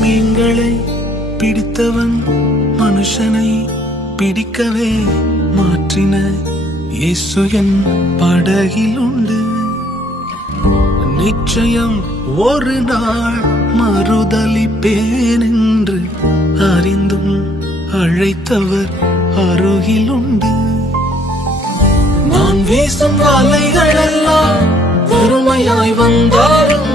மீன்களை பிடித்தவன் மனுஷனை பிடிக்கவே மாற்றின இயேசு என் படகில் உண்டு. நிச்சயம் ஒரு நாள் மறுதலிப்பேன் என்று அறிந்தும் அழைத்தவர் அருகில் உண்டு. நான் வீசும் வலைகளெல்லாம் பெருமையாய் வந்தாலும்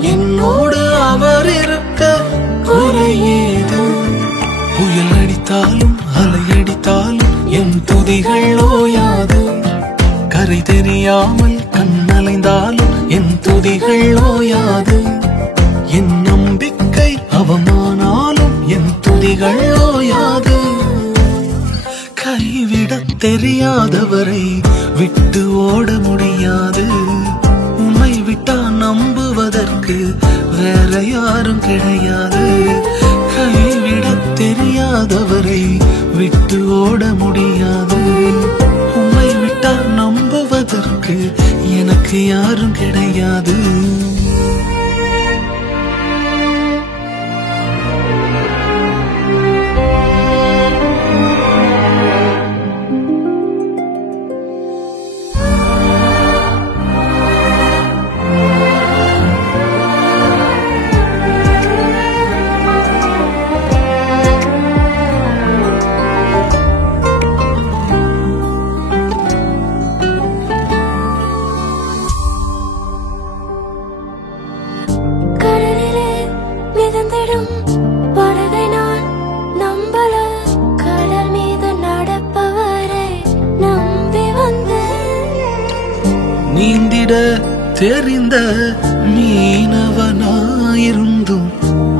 என்னோடு அவர் இருக்க குறையேது. புயல் அடித்தாலும் அலையடித்தாலும் என் துதிகள் ஓயாது. கரை தெரியாமல் கண்ணலைந்தாலும் என் துதிகள் ஓயாது. என் நம்பிக்கை அவமானாலும் என் துதிகள் ஓயாது. கைவிடத் தெரியாதவரை விட்டு ஓட முடியாது. உம்மை விட்டா நம்புவதற்கு வேற யாரும் கிடையாது. கைவிடத் தெரியாதவரை விட்டு ஓட முடியாது. உம்மை விட்டா நம்புவதற்கு எனக்கு யாரும் கிடையாது. நீந்திட தெரிந்த மீனவனாயிருந்தும்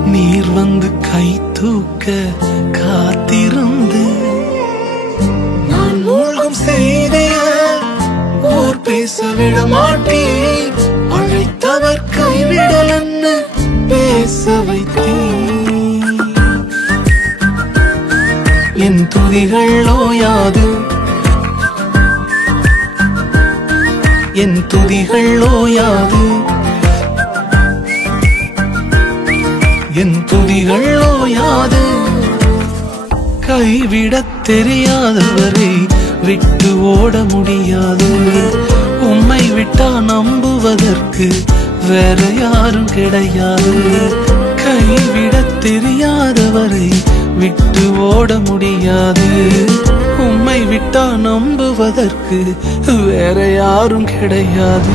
நீர் வந்து கை தூக்க காத்திருந்து. நான் மூழ்கும் செய்திய ஓர் பேச விட மாட்டேன். அழைத்தவர் கைவிடலன்னு பேச வைத்தேன். என் துதிகள் ஓயாது. என் துதிகள் ஓயாது. என் துதிகள் ஓயாது. கைவிடத் தெரியாதவரை விட்டு ஓட முடியாது. உம்மை விட்டா நம்புவதற்கு வேற யாரும் கிடையாது. கைவிடத் தெரியாதவரை விட்டு ஓட முடியாது. உம்மை விட்டா நம்புவதற்கு வேற யாரும் கிடையாது.